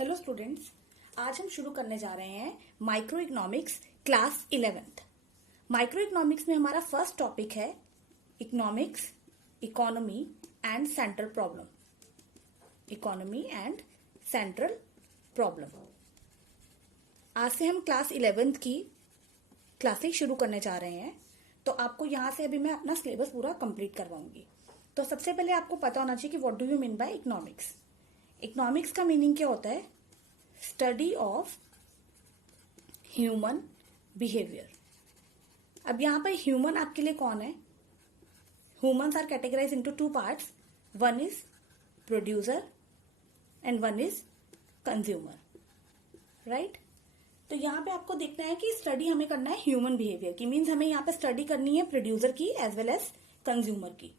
Hello students, आज हम शुरू करने जा रहे हैं micro economics class 11th। Micro economics में हमारा फर्स्ट टॉपिक है economics, economy and central problem. Economy and central problem. आज से हम क्लास 11th की क्लासेस शुरू करने जा रहे हैं, तो आपको यहां से अभी मैं अपना सिलेबस पूरा कंप्लीट करवाऊंगी। तो सबसे पहले आपको पता होना चाहिए कि what do you mean by economics. Economics का मीनिंग क्या होता है? Study of human behaviour. अब यहां पर ह्यूमन आपके लिए कौन है? Humans are categorise into two parts, one is producer and one is consumer, right. तो यहां पे आपको देखना है कि स्टडी हमें करना है ह्यूमन बिहेवियर की, मीन्स हमें यहाँ पे स्टडी करनी है प्रोड्यूसर की एज वेल एज कंज्यूमर की।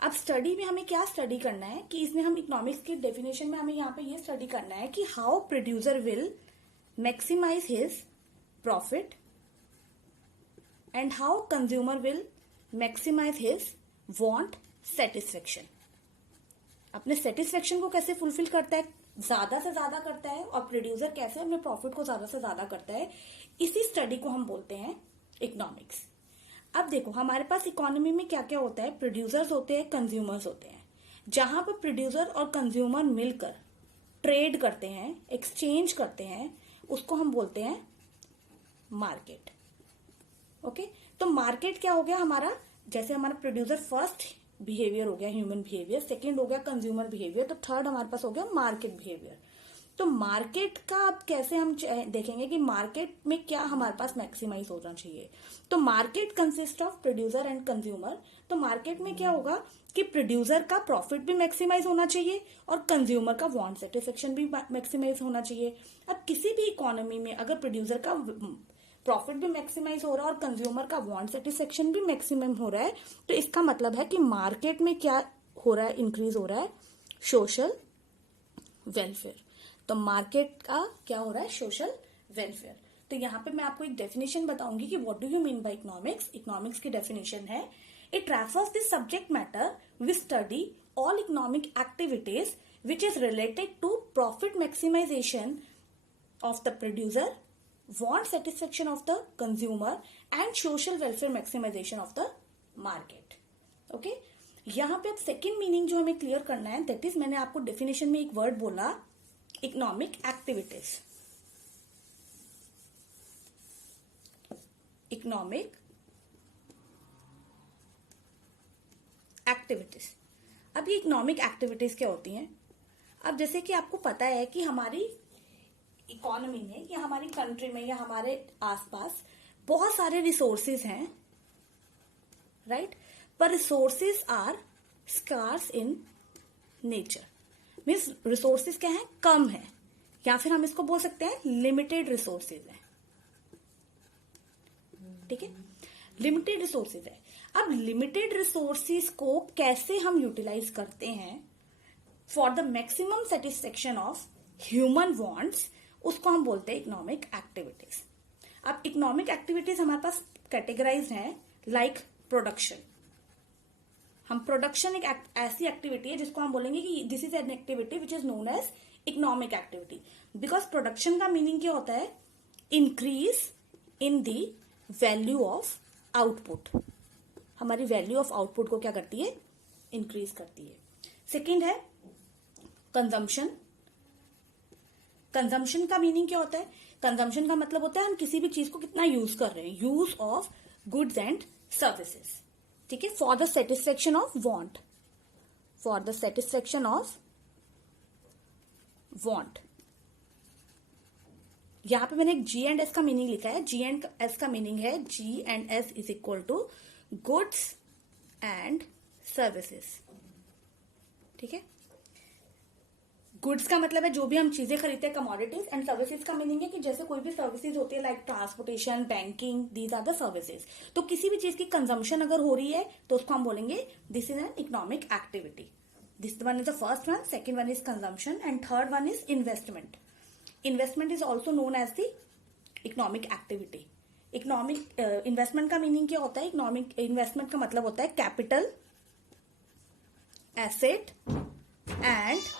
अब स्टडी में हमें क्या स्टडी करना है कि इसमें हम इकोनॉमिक्स की डेफिनेशन में हमें यहाँ पे ये स्टडी करना है कि how producer will maximise his profit and how consumer will maximise his want satisfaction. अपने सेटिस्फेक्शन को कैसे फुलफिल करता है, ज्यादा से ज्यादा करता है, और प्रोड्यूसर कैसे अपने प्रॉफिट को ज्यादा से ज्यादा करता है, इसी स्टडी को हम बोलते हैं इकोनॉमिक्स। अब देखो हमारे पास इकोनॉमी में क्या क्या होता है, प्रोड्यूसर्स होते हैं, कंज्यूमर्स होते हैं। जहां पर प्रोड्यूसर और कंज्यूमर मिलकर ट्रेड करते हैं, एक्सचेंज करते हैं, उसको हम बोलते हैं मार्केट। ओके, तो मार्केट क्या हो गया हमारा? जैसे हमारा प्रोड्यूसर फर्स्ट बिहेवियर हो गया ह्यूमन बिहेवियर, सेकेंड हो गया कंज्यूमर बिहेवियर, तो थर्ड हमारे पास हो गया मार्केट बिहेवियर। तो मार्केट का अब कैसे हम देखेंगे कि मार्केट में क्या हमारे पास मैक्सिमाइज होना चाहिए। तो market consist of producer and consumer. तो मार्केट में क्या होगा कि प्रोड्यूसर का प्रॉफिट भी मैक्सिमाइज होना चाहिए और कंज्यूमर का वांट सेटिस्फेक्शन भी मैक्सिमाइज होना चाहिए। अब किसी भी इकोनॉमी में अगर प्रोड्यूसर का प्रॉफिट भी मैक्सिमाइज हो रहा है और कंज्यूमर का वांट सेटिस्फेक्शन भी मैक्सिमम हो रहा है, तो इसका मतलब है कि मार्केट में क्या हो रहा है, इंक्रीज हो रहा है सोशल वेलफेयर। तो मार्केट का क्या हो रहा है? Social welfare. तो यहां पे मैं आपको एक डेफिनेशन बताऊंगी कि what do you mean by economics. Economics की डेफिनेशन है, it refers this subject matter we study all economic activities which is related to profit maximisation of the producer, want satisfaction of the consumer and social welfare maximisation of the market. Okay, यहां पे अब second meaning जो हमें clear करना है, that is मैंने आपको definition में एक वर्ड बोला, इकोनॉमिक एक्टिविटीज। Economic activities. अब ये इकोनॉमिक एक्टिविटीज क्या होती हैं? अब जैसे कि आपको पता है कि हमारी इकोनॉमी में या हमारी कंट्री में या हमारे आसपास बहुत सारे रिसोर्सेज हैं, राइट, पर resources are scarce in nature. Means resources क्या है? कम है, या फिर हम इसको बोल सकते हैं लिमिटेड रिसोर्सेज है। ठीक है, लिमिटेड रिसोर्सेज है। अब लिमिटेड रिसोर्सेज को कैसे हम यूटिलाइज करते हैं for the maximum satisfaction of human wants, उसको हम बोलते हैं इकोनॉमिक एक्टिविटीज। अब इकोनॉमिक एक्टिविटीज हमारे पास कैटेगराइज हैं लाइक प्रोडक्शन। हम प्रोडक्शन एक ऐसी एक्टिविटी है जिसको हम बोलेंगे कि this is an activity which is known as economic activity, because production का मीनिंग क्या होता है? Increase in the value of output. हमारी वैल्यू ऑफ आउटपुट को क्या करती है? इंक्रीज करती है। सेकेंड है कंजम्पशन। कंजम्पशन का मीनिंग क्या होता है? कंजम्पशन का मतलब होता है हम किसी भी चीज को कितना यूज कर रहे हैं, use of goods and services. ठीक है, for the satisfaction of want, for the satisfaction of want. यहां पे मैंने जी एंड एस का मीनिंग लिखा है। जी एंड एस का मीनिंग है, G and S is equal to goods and services. ठीक है, गुड्स का मतलब है जो भी हम चीजें खरीदते हैं, कमोडिटीज, एंड सर्विसेज का मीनिंग है कि जैसे कोई भी सर्विसेज होती है like transportation, banking, these are the services. तो किसी भी चीज की कंजम्पशन अगर हो रही है तो उसको हम बोलेंगे this is an economic activity. This one is the first one, second one is consumption, and third one is investment. Investment is also known as the economic activity. Economic investment का meaning क्या होता है? Economic investment का मतलब होता है capital, asset and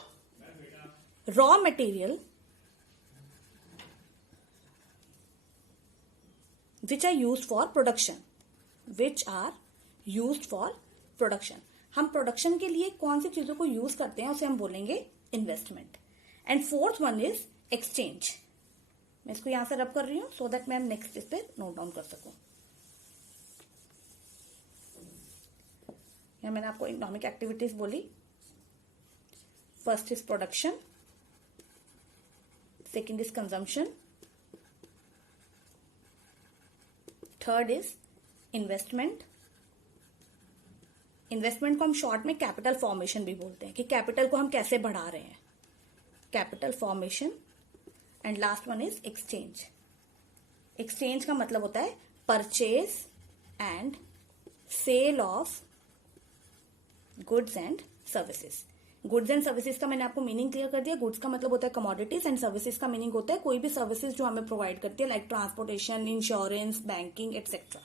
raw material which are used for production, which are used for production. हम production के लिए कौन सी चीजों को यूज करते हैं उसे हम बोलेंगे investment. And fourth one is exchange. मैं इसको यहां से रब कर रही हूं सो दैट मैं नेक्स्ट इस पे नोट डाउन कर सकूं। यहां मैंने आपको इकोनॉमिक एक्टिविटीज बोली। First is production, second is consumption, third is investment. Investment को हम शॉर्ट में कैपिटल फॉर्मेशन भी बोलते हैं कि कैपिटल को हम कैसे बढ़ा रहे हैं, capital formation. And last one is exchange. Exchange का मतलब होता है purchase and sale of goods and services. Goods and services का मैंने आपको मीनिंग क्लियर कर दिया। गुड्स का मतलब होता है कमोडिटीज एंड सर्विसेज का मीनिंग होता है कोई भी सर्विसेज जो हमें प्रोवाइड करती है, like transportation, insurance, banking etcetera.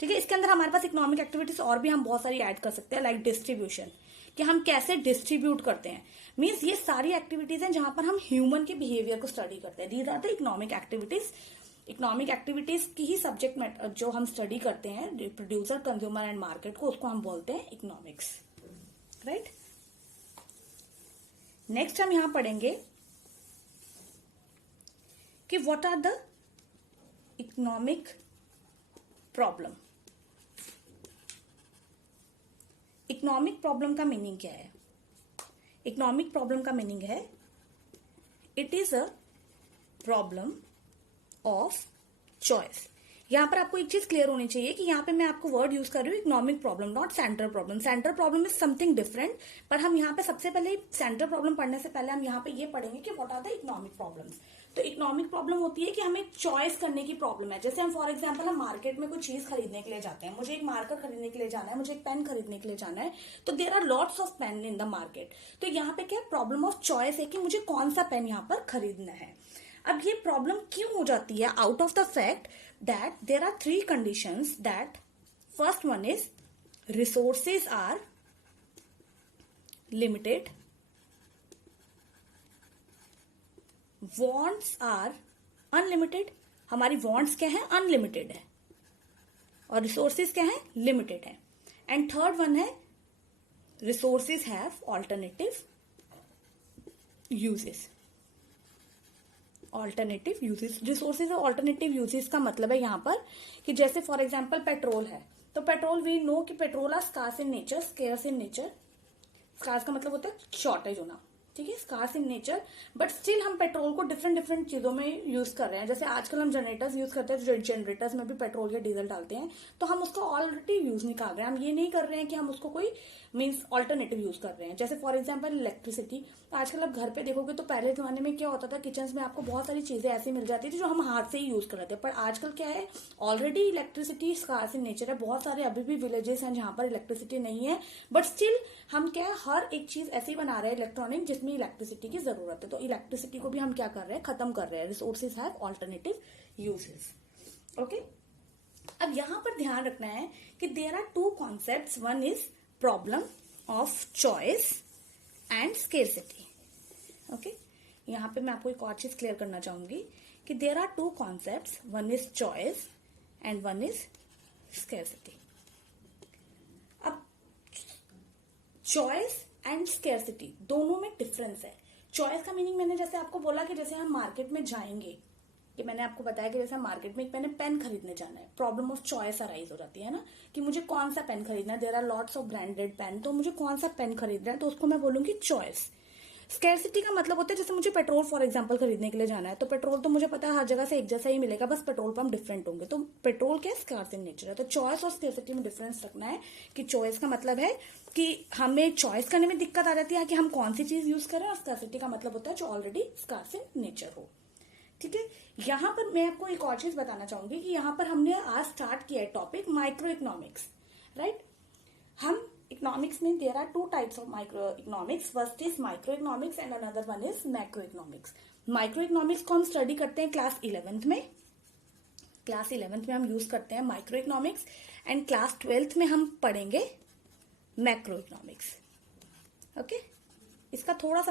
ठीक है, इसके अंदर हमारे पास इकोनॉमिक एक्टिविटीज और भी हम बहुत सारी ऐड कर सकते हैं, लाइक डिस्ट्रीब्यूशन, कि हम कैसे डिस्ट्रीब्यूट करते हैं। मीन्स ये सारी एक्टिविटीज हैं जहां पर हम ह्यूमन के बिहेवियर को स्टडी करते हैं। These are the economic activities. Economic activities की ही सब्जेक्ट जो हम स्टडी करते हैं, प्रोड्यूसर, कंज्यूमर एंड मार्केट को, उसको हम बोलते हैं इकोनॉमिक्स, राइट। नेक्स्ट हम यहां पढ़ेंगे कि what are the economic problem. Economic problem का मीनिंग क्या है? इकोनॉमिक प्रॉब्लम का मीनिंग है it is a problem of choice. यहां पर आपको एक चीज क्लियर होनी चाहिए कि यहां पे मैं आपको वर्ड यूज कर रही हूँ economic problem, not central problem. Central problem is something different, पर हम यहाँ पे सबसे पहले सेंट्रल प्रॉब्लम पढ़ने से पहले हम यहाँ पे ये पढ़ेंगे कि what are the economic problems. तो इकोनॉमिक प्रॉब्लम होती है कि हमें चॉइस करने की प्रॉब्लम है। जैसे हम फॉर एग्जाम्पल हम मार्केट में कोई चीज खरीदने के लिए जाते हैं, मुझे एक मार्कर खरीदने के लिए जाना है, मुझे एक पेन खरीदने के लिए जाना है, तो there are lots of pen in the market. तो यहाँ पे क्या प्रॉब्लम ऑफ चॉइस है कि मुझे कौन सा पेन यहाँ पर खरीदना है। अब ये प्रॉब्लम क्यों हो जाती है? Out of the fact that there are three conditions, that first one is resources are limited, wants are unlimited। हमारी wants क्या है? अनलिमिटेड है, और resources क्या है? लिमिटेड है। एंड थर्ड वन है resources have alternative uses। Alternative uses, resources और ऑल्टरनेटिव यूजेस का मतलब है यहाँ पर कि जैसे फॉर एग्जांपल पेट्रोल है, तो पेट्रोल वी नो कि petrol are scarce in nature, scarce in nature. Scarce का मतलब होता है शॉर्टेज होना, ठीक है, scarce in nature, but still हम पेट्रोल को डिफरेंट चीजों में यूज कर रहे हैं। जैसे आजकल हम जनरेटर्स यूज करते हैं, तो जनरेटर्स में भी पेट्रोल या डीजल डालते हैं, तो हम उसका ऑलरेडी यूज निकाल रहे हैं। हम ये नहीं कर रहे हैं कि हम उसको कोई मीन्स ऑल्टरनेटिव यूज कर रहे हैं। जैसे फॉर एग्जाम्पल इलेक्ट्रिसिटी, आजकल आप घर पे देखोगे तो पहले जमाने में क्या होता था, किचन में आपको बहुत सारी चीजें ऐसी मिल जाती थी जो हम हाथ से ही यूज कर रहे थे, पर आजकल क्या है, already electricity scarce in nature है। बहुत सारे अभी भी विलेजेस हैं जहां पर इलेक्ट्रिसिटी नहीं है, बट स्टिल हम क्या है, हर एक चीज ऐसी बना रहे हैं इलेक्ट्रॉनिक जिसमें इलेक्ट्रिसिटी की जरूरत है। तो इलेक्ट्रिसिटी को भी हम क्या कर रहे हैं, खत्म कर रहे हैं। Resources have alternative uses. Okay, अब यहां पर ध्यान रखना है कि there are two concepts, one is problem of choice and scarcity. Okay, यहां पे मैं आपको एक और चीज क्लियर करना चाहूंगी कि there are two concepts, one is choice and one is scarcity. अब चॉइस एंड स्केर्सिटी दोनों में डिफरेंस है। चॉइस का मीनिंग मैंने जैसे आपको बोला कि जैसे हम मार्केट में जाएंगे, कि मैंने आपको बताया कि जैसे हम मार्केट में एक मैंने पेन खरीदने जाना है, प्रॉब्लम ऑफ चॉइस अराइज हो जाती है ना, कि मुझे कौन सा पेन खरीदना है। There are lots of branded pen, तो मुझे कौन सा पेन खरीदना है, तो उसको मैं बोलूंगी चॉइस। स्कैरसिटी का मतलब होता है जैसे मुझे पेट्रोल फॉर एग्जांपल खरीदने के लिए जाना है, तो पेट्रोल तो मुझे पता है हर जगह से एक जैसा ही मिलेगा, बस पेट्रोल पंप डिफरेंट होंगे, तो पेट्रोल क्या स्कार्स इन नेचर है। तो चॉइस और स्कैरसिटी में डिफरेंस रखना है कि चॉइस का मतलब है कि हमें चॉइस करने में दिक्कत आ जाती है कि हम कौन सी चीज यूज करें, और स्कैरसिटी का मतलब होता है जो ऑलरेडी स्कार्स इन नेचर हो। ठीक है, यहां पर मैं आपको एक और चीज बताना चाहूंगी कि यहां पर हमने आज स्टार्ट किया है टॉपिक माइक्रो इकोनॉमिक्स, राइट। हम इकोनॉमिक्स में there are two types of microeconomics, first is microeconomics and another one is macroeconomics. Microeconomics को हम स्टडी करते हैं क्लास 11th में। क्लास 11th में हम यूज करते हैं micro economics, and class 12th में हम पढ़ेंगे मैक्रो इकोनॉमिक्स। ओके, इसका थोड़ा सा